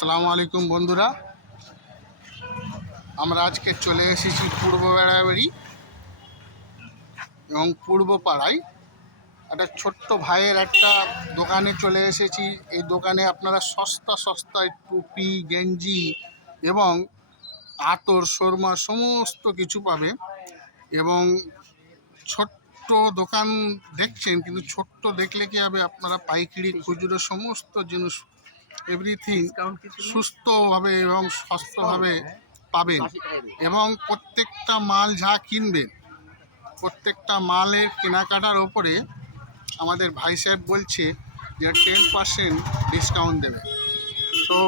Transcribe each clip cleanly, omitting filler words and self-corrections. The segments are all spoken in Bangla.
আসসালামু আলাইকুম বন্ধুরা, আমরা আজকে চলে এসেছি পূর্ব বেড়াবাড়ি এবং পূর্ব পাড়ায় একটা ছোট্ট ভাইয়ের একটা দোকানে চলে এসেছি। এই দোকানে আপনারা সস্তায় টুপি, গেঞ্জি এবং আতর, সুরমা সমস্ত কিছু পাবে। এবং ছোট্ট দোকান দেখছেন, কিন্তু ছোট্ট দেখলে কি হবে, আপনারা পাইকারি, খুচরো সমস্ত জিনিস এভরিথিং সুস্থভাবে এবং সস্তাভাবে পাবেন। এবং প্রত্যেকটা মাল যা কিনবেন, প্রত্যেকটা মালের কেনাকাটার ওপরে আমাদের ভাই সাহেব বলছে যে 10% ডিসকাউন্ট দেবে। তো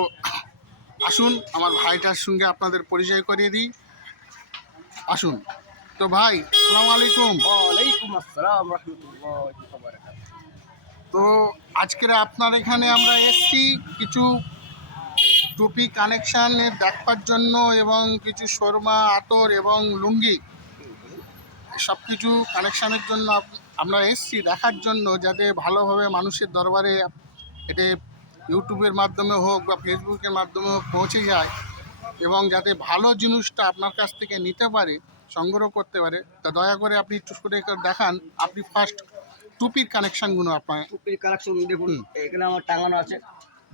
আসুন আমার ভাইটার সঙ্গে আপনাদের পরিচয় করিয়ে দিই। আসুন। তো ভাই, আসসালামু আলাইকুম। ওয়ালাইকুম আসসালাম রাহমাতুল্লাহি ওয়া বারাকাতুহু। তো আজকের আপনার এখানে আমরা এসেছি কিছু টুপি কানেকশানে দেখবার জন্য এবং কিছু সুরমা, আতর এবং লুঙ্গি সব কিছু কানেকশানের জন্য আমরা এসেছি দেখার জন্য, যাতে ভালোভাবে মানুষের দরবারে এটা ইউটিউবের মাধ্যমে হোক বা ফেসবুকের মাধ্যমে হোক পৌঁছে যায় এবং যাতে ভালো জিনিসটা আপনার কাছ থেকে নিতে পারে, সংগ্রহ করতে পারে। তা দয়া করে আপনি একটু করে দেখান। আপনি ফার্স্ট টুপির কানেকশানগুলো আপনার। টুপির কালেকশন দেখুন, এখানে আমার টাঙানো আছে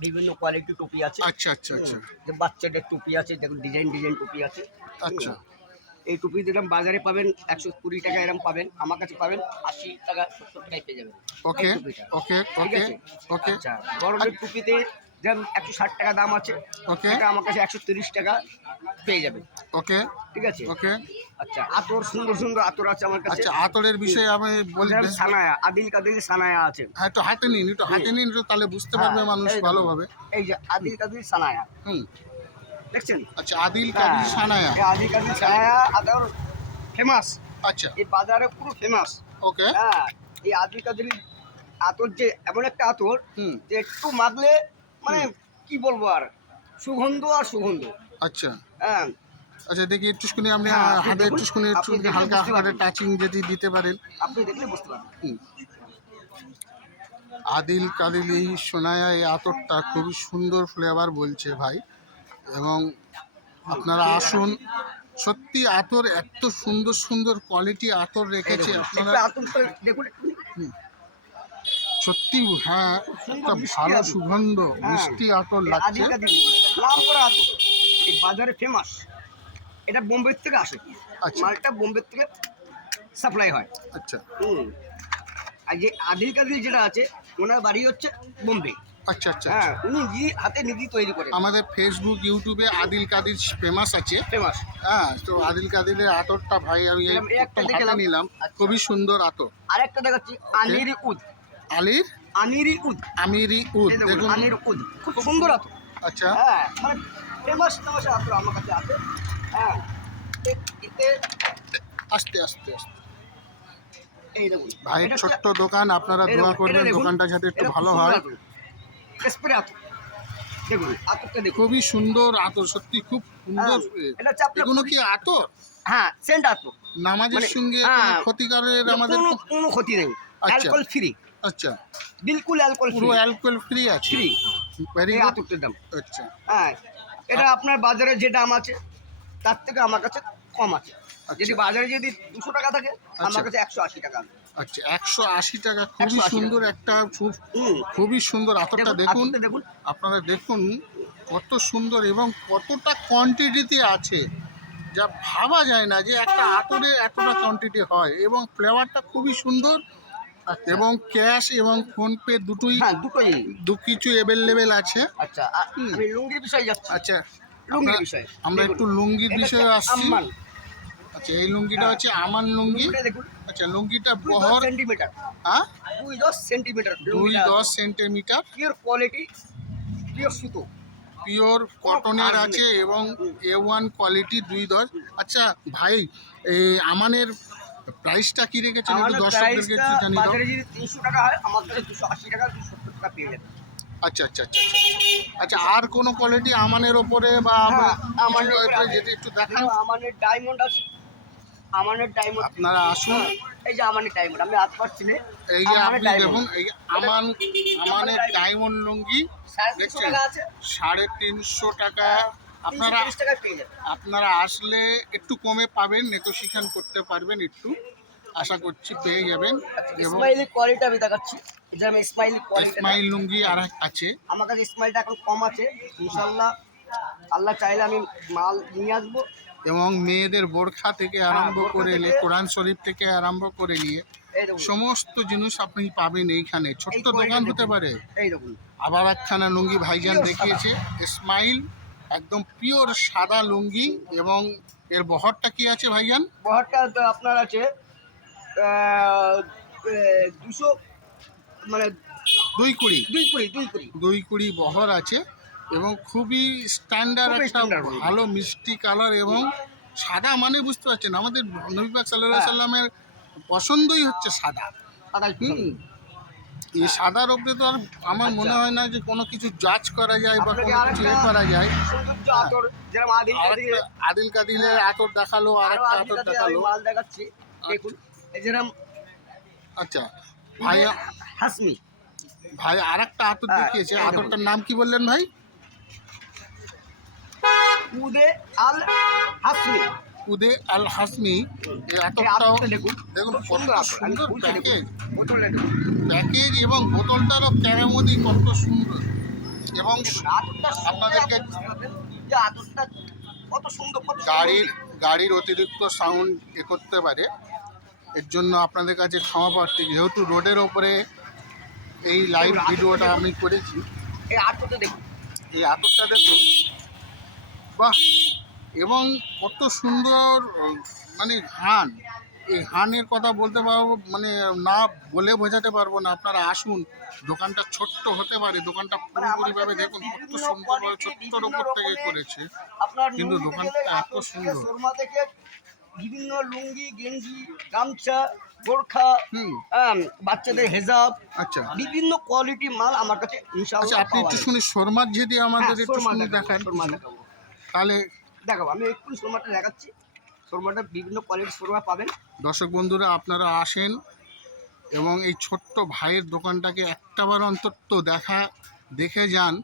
বিভিন্ন কোয়ালিটি টুপি আছে। আচ্ছা আচ্ছা আচ্ছা যে বাচ্চাদের টুপি আছে, দেখুন ডিজাইন টুপি আছে। আচ্ছা। এই টুপি যেরকম বাজারে পাবেন 120 টাকা এরকম পাবেন, আমার কাছে পাবেন 80 টাকা 70 টাকায় পেয়ে যাবেন। ওকে ওকে ঠিক ওকে আছে। ওকে আচ্ছা, গরমের টুপিতে যেমন 160 টাকা দাম আছে, ওকে এটা আমার কাছে 130 টাকা পেয়ে যাবেন। ওকে ঠিক আছে। ওকে আচ্ছা, আতর সুন্দর আতর আছে আমার কাছে। আচ্ছা, আতরের বিষয়ে আমি বলি। যেমন সানায়া, আদিল কাদিল সানায়া আছে। হ্যাঁ, একটু হাতে নিন, একটু তাহলে বুঝতে পারবে মানুষ এই দেখুন, ভালোভাবে। এই যে আদিল কাদিল সানায়া হুম। দেখছেন। আচ্ছা, আদিল কাদির সানায়া। এই আদিল কাদিল সানায়া আতর ফেমাস, আচ্ছা, এই বাজারে পুরো ফেমাস। ওকে। হ্যাঁ, এই আদিল কাদিল আতর যে এমন একটা আতর হুম। যে একটু মাখলে মানে কি বলবো আর, সুগন্ধ আর সুগন্ধ। আচ্ছা হ্যাঁ, আচ্ছা, দেখি একটুখানি আপনি হ্যাঁ, আপনি হাতে দেখুন, একটুখানি আপনি দেখলে হালকা বুঝতে হাতে পারবেন। টাচিং যদি দিতে পারেন। আপনি দেখলে বুঝতে পারবেন। হুম। আদিল কাদিল এই সোনায়া, এই আতরটা খুবই সুন্দর ফ্লেভার বলছে ভাই। এবং আপনারা আসুন, সত্যি আতর এত সুন্দর কোয়ালিটি আতর এই রেখেছে দেখুন, আপনারা। একটা আতরটা দেখুন, সত্যি হ্যাঁ, সুন্দর একটা মিষ্টি ভালো আতর। সুগন্ধ, হ্যাঁ, মিষ্টি আতর এই লাগছে। আদিল কাদিল নাম করা আতর, এই বাজারে ফেমাস। এটা বোম্বে থেকে আসে, আচ্ছা মালটা বোম্বে থেকে সাপ্লাই হয়। আচ্ছা আর যে আদিল কাদিল যেটা আছে, ওনার বাড়ি হচ্ছে বোম্বে। আচ্ছা আচ্ছা হ্যাঁ, উনি হাতে নিজেই তৈরি করেন। আমাদের ফেসবুক, ইউটিউবে আদিল কাদির ফেমাস আছে। ফেমাস। হ্যাঁ, তো আদিল কাদিরের আতরটা ভাই আমি এই এরকম একটা প্রথম দেখে হাতে নিলাম। আচ্ছা। খুবই সুন্দর আতর। আরেকটা দেখাচ্ছি, আনিরি উদ। আলির আনিরি উদ, আমিরি উদ, এই দেখুন, দেখুন। আনির উদ খুব সুন্দর আতর। আচ্ছা হ্যাঁ, মানে ফেমাস আতর আমার কাছে আছে। হ্যাঁ, এতে আস্তে আস্তে আস্তে এই দেখুন, ভাই, এটা ছোট্ট দোকান, আপনারা এই দোয়া দেখুন, করবেন এটা দেখুন, দোকানটা যাতে একটু এটা খুব ভালো সুন্দর হয়। আতর, স্প্রে আতর। দেখুন আতরটা দেখুন। খুবই সুন্দর আতর, সত্যি খুব সুন্দর। হ্যাঁ, এটা হচ্ছে আপনার এগুলো কি আতর হ্যাঁ, সেন্ট আতর। নামাজের মানে, সঙ্গে হ্যাঁ, কোনো ক্ষতিকারের আমাদের কোনো ক্ষতি নেই, আচ্ছা অ্যালকোহল ফ্রি, আচ্ছা, বিলকুল অ্যালকোহল পুরো ফ্রি। অ্যালকোহল ফ্রি আছে। ফ্রি ভেরি এই গুড। আতরটার দাম। আচ্ছা হ্যাঁ, এটা আপনার বাজারে যে দাম আছে তার থেকে আমার কাছে কম আছে। যদি বাজারে যদি 200 টাকা থাকে, আমার কাছে 180 টাকা। আচ্ছা, 180 টাকা। খুবই 180 সুন্দর একটা হুম, খুবই সুন্দর আতরটা দেখুন। আতরটা দেখুন। আপনারা দেখুন কত সুন্দর এবং কতটা কোয়ান্টিটিতে আছে, যা ভাবা যায় না যে একটা আতরে এতটা কোয়ান্টিটি হয়। এবং ফ্লেভারটা খুবই সুন্দর। আচ্ছা। এবং ক্যাশ এবং ফোনপে দুটোই, হ্যাঁ, দুটোই। কিছু অ্যাভেলেবেল আছে। আচ্ছা, আমি লুঙ্গির বিষয়ে যাচ্ছি। আচ্ছা, লুঙ্গির বিষয়ে আমরা দেখুন, একটু লুঙ্গির এটা বিষয়ে হচ্ছে আসছি। আম্মান। আচ্ছা, এই লুঙ্গিটা হ্যাঁ। হচ্ছে আমান লুঙ্গি। লুঙ্গিটা দেখুন, আচ্ছা, লুঙ্গিটা 2-10 বহর সেন্টিমিটার, হ্যাঁ 2-10 centimetre 2-10 centimetre, pure quality, pure সুতো। পিওর কটনের আর্ট আছে নেই। এবং A1 কোয়ালিটি 2-10। আচ্ছা ভাই, এই আমানের প্রাইসটা কি রেখেছেন একটু আমাদের দর্শকদেরকে প্রাইসটা একটু জানিয়ে দাও। বাজারে যদি 300 টাকা হয়, আমার কাছে 280 টাকা 270 টাকা পেয়ে যাবে। আচ্ছা আচ্ছা আচ্ছা আচ্ছা আচ্ছা, আর কোনো কোয়ালিটি আমানের ওপরে বা হ্যাঁ, আমানের কিছু উপরে আছে। যদি একটু দেখান। আমাদের ডায়মন্ড আছে, আমানের ডায়মন্ড, আপনারা আসুন। এই যে আমানের ডায়মন্ড, আমি হাত পাচ্ছি না, এই যে আমানের আপনি diamond। দেখুন, এই যে আমানের ডায়মন্ড লুঙ্গি 350 দেখছেন, টাকা আছে, 350 টাকা। আপনারা 330 টাকায় পেয়ে যাবেন। আপনারা আসলে একটু কমে পাবেন, নেগোশিয়েশন করতে পারবেন একটু, আশা করছি পেয়ে যাবেন। এবং স্মাইলি কোয়ালিটি আমি দেখাচ্ছি, এটা আমি স্মাইলি কোয়ালিটি, স্মাইল লুঙ্গি আর আছে। আমার কাছে স্মাইলটা এখন কম আছে, ইনশাল্লাহ আল্লাহ চাইলে আমি মাল নিয়ে আসবো। এবং মেয়েদের বোরখা থেকে আরম্ভ বোরখা করে থেকে- কোরআন শরীফ থেকে আরম্ভ করে নিয়ে এই দেখুন, সমস্ত জিনিস আপনি পাবেন এইখানে। ছোট্ট quality দোকান হতে দেখুন। পারে। এই দেখুন, আবার একখানা লুঙ্গি ভাইজান Pure দেখিয়েছে, স্মাইল, একদম পিওর সাদা লুঙ্গি। এবং এর বহরটা কি আছে ভাইজান? বহরটা তো আপনার আছে 200, মানে 220 2 কুড়ি বহর আছে এবং খুবই স্ট্যান্ডার্ড খুবই একটা standard লুঙ্গি। ভালো মিষ্টি কালার। এবং সাদা মানে বুঝতে পারছেন, আমাদের নবী পাক সাল্লাল্লাহু আলাইহি সাল্লামের পছন্দই হচ্ছে সাদা। এই সাদার উপরে তো আর আমার মনে হয় না যে কোনো কিছু জাজ করা যায় বা আপনাকে কোনো কিছু আরেকটা করা যায়। সৌন্দর্য আতর, যেরকম আরেকটা আদিল কাদিলের আতর দেখালো, আর একটা আতর দেখালো। মাল দেখাচ্ছি, দেখুন এই যেরকম আচ্ছা ভাই, হাসমি, ভাই আর একটা আতর হ্যাঁ, দেখিয়েছে, এই দেখুন। আতরটার নাম কি বললেন ভাই? উদে আল হাসমি, উদে আল হাসমি। এই এই আতরটাও আতরটা দেখুন, দেখুন খুব কত সুন্দর আতর, আমি সুন্দর খুলছি দেখুন, প্যাকেজ, বোতলটা দেখুন, প্যাকেজ এবং বোতলটারও ক্যারামতি কত সুন্দর। এবং আতরটা আপনাদেরকে যে আতরটা কত সুন্দর, কত গাড়ির অতিরিক্ত সাউন্ড করতে পারে, এর জন্য আপনাদের কাছে ক্ষমা প্রার্থী। যেহেতু রোডের ওপরে এই লাইভ ভিডিওটা আমি করেছি। এই আতরটা দেখুন, এই আতরটা দেখুন, বাহ! এবং কত সুন্দর মানে ঘ্রাণ। এই ঘ্রাণের কথা বলতে পারবো মানে না বলে বোঝাতে পারবো না। আপনারা আসুন, দোকানটা ছোট্ট হতে পারে, দোকানটা পুরোপুরিভাবে দেখুন কত সুন্দরভাবে ছোট্টর ওপর থেকে করেছে, আপনার কিন্তু লুঙ্গি দোকানটা গেলে এত আতর থেকে, সুন্দর। সুরমা থেকে বিভিন্ন লুঙ্গি, গেঞ্জি, গামছা, বোরখা, হুম, বাচ্চাদের হেজাব, আচ্ছা বিভিন্ন কোয়ালিটি মাল আমার কাছে আচ্ছা, ইনশাআল্লাহ আপনি পাওয়া একটু যাবে। শুনি শর্মার যদি আমাদের হ্যাঁ, একটু সুরমা শুনি দেখাবো, দেখান, সুরমা দেখাবো, তাহলে দেখাবো, আমি একটু সুরমাটা দেখাচ্ছি। সুরমাটা বিভিন্ন কোয়ালিটির সুরমা পাবেন। দর্শক বন্ধুরা আপনারা আসেন এবং এই ছোট্ট ভাইয়ের দোকানটাকে একটাবার অন্তত দেখে যান।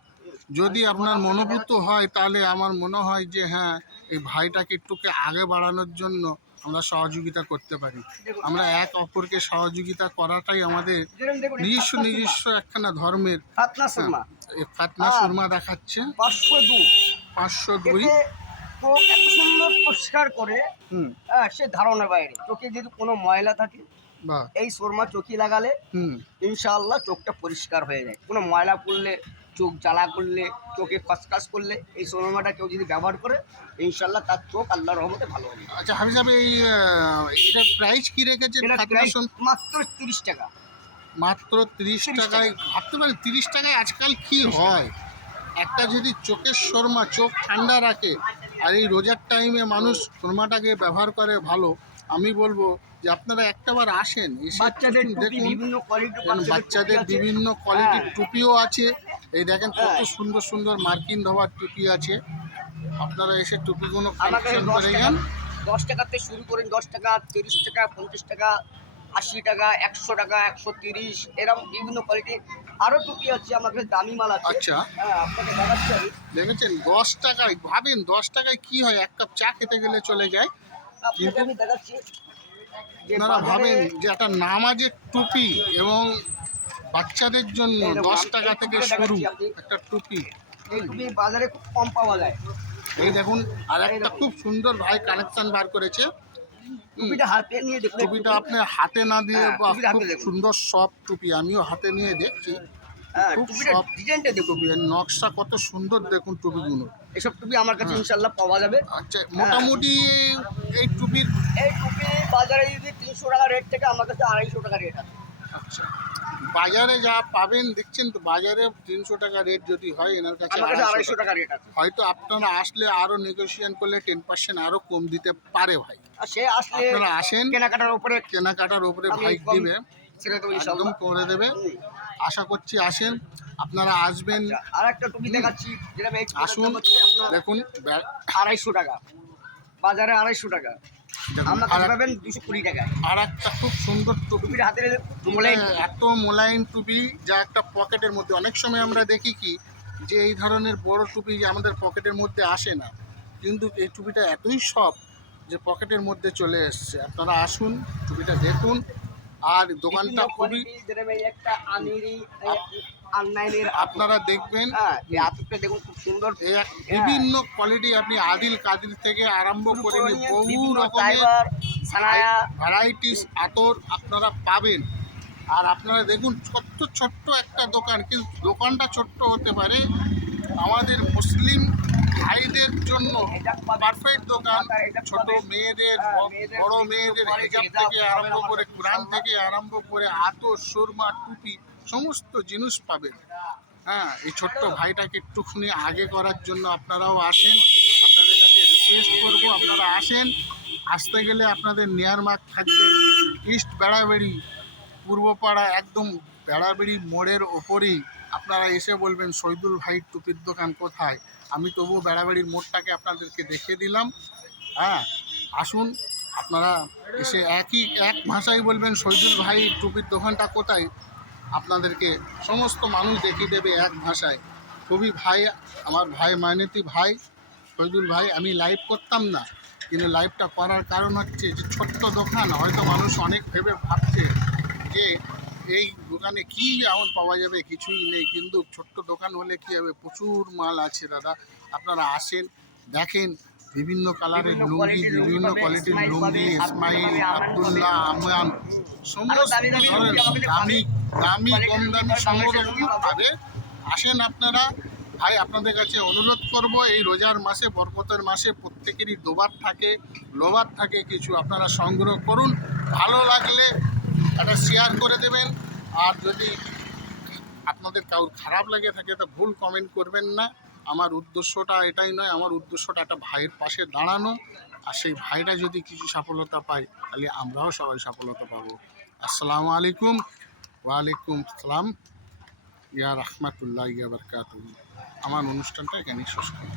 যদি আপনার মনোভূত হয় তাহলে আমার মনে হয় যে হ্যাঁ, এই ভাইটাকে একটুকে আগে বাড়ানোর জন্য আমরা সহযোগিতা করতে পারি। আমরা এক অপরকে সহযোগিতা করাটাই আমাদের যেরকম দেখুন, এই নিজস্ব ফাতনা নিজস্ব একখানা ধর্মের। ফাতনা সুরমা, এই ফাতনা হ্যাঁ। সুরমা দেখাচ্ছে 502, 502। এতে চোখ এত সুন্দর পরিষ্কার করে, হুম, সে ধারণার বাইরে। চোখে যদি কোনো ময়লা থাকে, বাহ, এই সুরমা চোখে লাগালে হুম, ইনশাআল্লাহ চোখটা পরিষ্কার হয়ে যায়। কোনো ময়লা করলে, চোখ জ্বালা করলে, চোখে খসখস করলে এই সুরমাটা কেউ যদি ব্যবহার করে, ইনশাআল্লাহ তার চোখ আল্লাহর রহমতে ভালো হবে। আচ্ছা হাফিজ সাহেব, এই এটার প্রাইস কি রেখেছে? এটা ফাতনা প্রাইস সুরমা মাত্র 30 টাকা। মাত্র 30 30 টাকায়। ভাবতে পারেন 30 টাকায় আজকাল কি হয়। একটা যদি চোখের সুরমা চোখ ঠান্ডা রাখে, আর এই রোজার টাইমে মানুষ সুরমাটাকে ব্যবহার করে ভালো, আমি বলবো যে আপনারা একটাবার আসেন, এসে বাচ্চাদের একটু টুপি, দেখুন। বিভিন্ন কোয়ালিটির বাচ্চাদের টুপি আছে। বিভিন্ন কোয়ালিটির হ্যাঁ। টুপিও আছে। এই দেখেন কত হ্যাঁ। সুন্দর সুন্দর মার্কিন ধোয়ার টুপি আছে। আপনারা এসে টুপিগুলো আমাকে কালেকশন 10 করে টাকা, যান। 10 টাকাতে শুরু করেন, 10 টাকা, 30 টাকা, 50 টাকা, 80 টাকা, 100 টাকা, 130, এরকম বিভিন্ন কোয়ালিটি। আরও টুপি আছে, আমার কাছে দামি মাল আছে। আচ্ছা, হ্যাঁ, আপনাকে দেখাচ্ছি আমি। দেখেছেন 10 টাকায়, ভাবেন 10 টাকায় কি হয়, এক কাপ চা খেতে গেলে চলে যায়। আপনাকে আমি দেখাচ্ছি যে আপনারা বাজারে ভাবেন যে একটা নামাজের টুপি এবং বাচ্চাদের জন্য এই দেখুন, 10 আমি টাকা এই থেকে টুপিটা শুরু দেখাচ্ছি আপনি। একটা টুপি। এই টুপি বাজারে খুব কম পাওয়া যায়। এই দেখুন আর এই একটা দেখুন। খুব সুন্দর ভাই কালেকশন বার করেছে। টুপিটা হাতে নিয়ে দেখুন, টুপিটা আপনি হাতে না দিয়ে, হ্যাঁ, বা টুপিটা খুব হাতে দেখুন। সুন্দর সফট টুপি, আমিও হাতে নিয়ে দেখছি। হ্যাঁ, খুব টুপিটা soft ডিজাইনটা দেখুন। টুপি, এর নকশা কত সুন্দর দেখুন টুপিগুলো। এসব টুপি আমার কাছে হ্যাঁ। ইনশাল্লাহ পাওয়া যাবে। আচ্ছা, মোটামুটি এই টুপির এই টুপি বাজারে যদি 300 টাকা রেট থেকে আমার কাছে 250 টাকা রেট আছে। আচ্ছা, বাজারে যা পাবেন দেখছেন তো, বাজারে 300 টাকা রেট যদি হয়, এনার কাছে আমার কাছে 250 250 টাকা রেট আছে। হয়তো আপনারা আসলে আরো নেগোসিয়েশন করলে 10% আরো কম দিতে পারে ভাই। আর সে আসলে আপনারা আসেন, কেনাকাটার উপরে কেনাকাটার উপরে আমি ভাই কম দিবে, ছেড়ে দেবো একদম ইনশাল্লাহ। করে দেবে। আশা করছি আসেন, আপনারা আসবেন, আর একটা টুপি দেখাচ্ছি, যেটা এই টুপিটার আসুন দাম হচ্ছে আপনার দেখুন। 250 টাকা, বাজারে 250 টাকা। দেখুন, আমার কাছে পাবেন 220 টাকায়। আর একটা খুব সুন্দর টুপি, টুপির হাতে মোলায়েম টুপি। এত মোলায়েম টুপি যা একটা পকেটের মধ্যে, অনেক সময় আমরা দেখি কি যে এই ধরনের বড় টুপি আমাদের পকেটের মধ্যে আসে না, কিন্তু এই টুপিটা এতই সফট যে পকেটের মধ্যে চলে এসছে। আপনারা আসুন, টুপিটা দেখুন। আর দোকানটা বিভিন্ন খুবই, কোয়ালিটি, যেরকম এই একটা আমিরি আনলাইনের আপনারা দেখবেন হ্যাঁ, এই আতরটা দেখুন খুব সুন্দর। বিভিন্ন কোয়ালিটি, আপনি আদিল কাদির থেকে আরম্ভ করে বহু বিভিন্ন রকমের ড্রাইভার সানায়া ভ্যারাইটিস আতর আপনারা পাবেন। আর আপনারা দেখুন ছোট্ট ছোট্ট একটা দোকান, কিন্তু দোকানটা ছোট্ট হতে পারে, আমাদের মুসলিম ভাইদের জন্য পারফেক্ট দোকান। ছোট মেয়েদের, বড় মেয়েদের হিজাব থেকে আরম্ভ করে, কোরআন থেকে আরম্ভ করে আতর, সুরমা, টুপি, সমস্ত জিনিস পাবেন। হ্যাঁ, এই ছোট্ট ভাইটাকে একটুখানি আগে করার জন্য আপনারাও আসেন। আপনাদের কাছে রিকোয়েস্ট করবো, আপনারা আসেন। আসতে গেলে আপনাদের নিয়ার মার্ক থাকবে ইস্ট বেড়াবেড়ি, পূর্বপাড়া, একদম বেড়াবেড়ি মোড়ের ওপরেই। আপনারা এসে বলবেন শহীদুল ভাইয়ের টুপির দোকান কোথায়। আমি তবুও বেড়াবেড়ির মোড়টাকে আপনাদেরকে দেখিয়ে দিলাম। হ্যাঁ, আসুন আপনারা এসে এক ভাষায় বলবেন শহীদুল ভাইয়ের টুপির দোকানটা কোথায়, আপনাদেরকে সমস্ত মানুষ দেখিয়ে দেবে এক ভাষায়। খুবই ভাই, আমার ভাই মাইনেতি ভাই শহীদুল ভাই। আমি লাইভ করতাম না, কিন্তু লাইভটা করার কারণ হচ্ছে যে ছোট্ট দোকান, হয়তো মানুষ অনেক ভেবে ভাবছে যে এই দোকানে কি এমন পাওয়া যাবে, কিছুই নেই। কিন্তু ছোট্ট দোকান হলে কি হবে, প্রচুর মাল আছে দাদা। আপনারা আসেন, দেখেন বিভিন্ন কালারের লুঙ্গি, বিভিন্ন কোয়ালিটির লুঙ্গি, ইসমাইল, আব্দুল্লাহ, আমান, সমস্ত ধরনের দামি দামি কম দামি সংগ্রহ পাবে। আসেন আপনারা। ভাই আপনাদের কাছে অনুরোধ করব, এই রোজার মাসে, বরকতের মাসে প্রত্যেকেরই দোবার থাকে, লোবার থাকে, কিছু আপনারা সংগ্রহ করুন। ভালো লাগলে একটা শেয়ার করে দেবেন। আর যদি আপনাদের কারোর খারাপ লাগে থাকে তা ভুল কমেন্ট করবেন না। আমার উদ্দেশ্যটা এটাই নয়, আমার উদ্দেশ্যটা একটা ভাইয়ের পাশে দাঁড়ানো। আর সেই ভাইরা যদি কিছু সফলতা পায়, তাহলে আমরাও সবাই সফলতা পাবো। আসসালামু আলাইকুম। ওয়ালাইকুম আসসালাম। ইয়া রহমাতুল্লাহ ইয়া বারাকাতুহু। আমার অনুষ্ঠানটা এখানেই শেষ করব।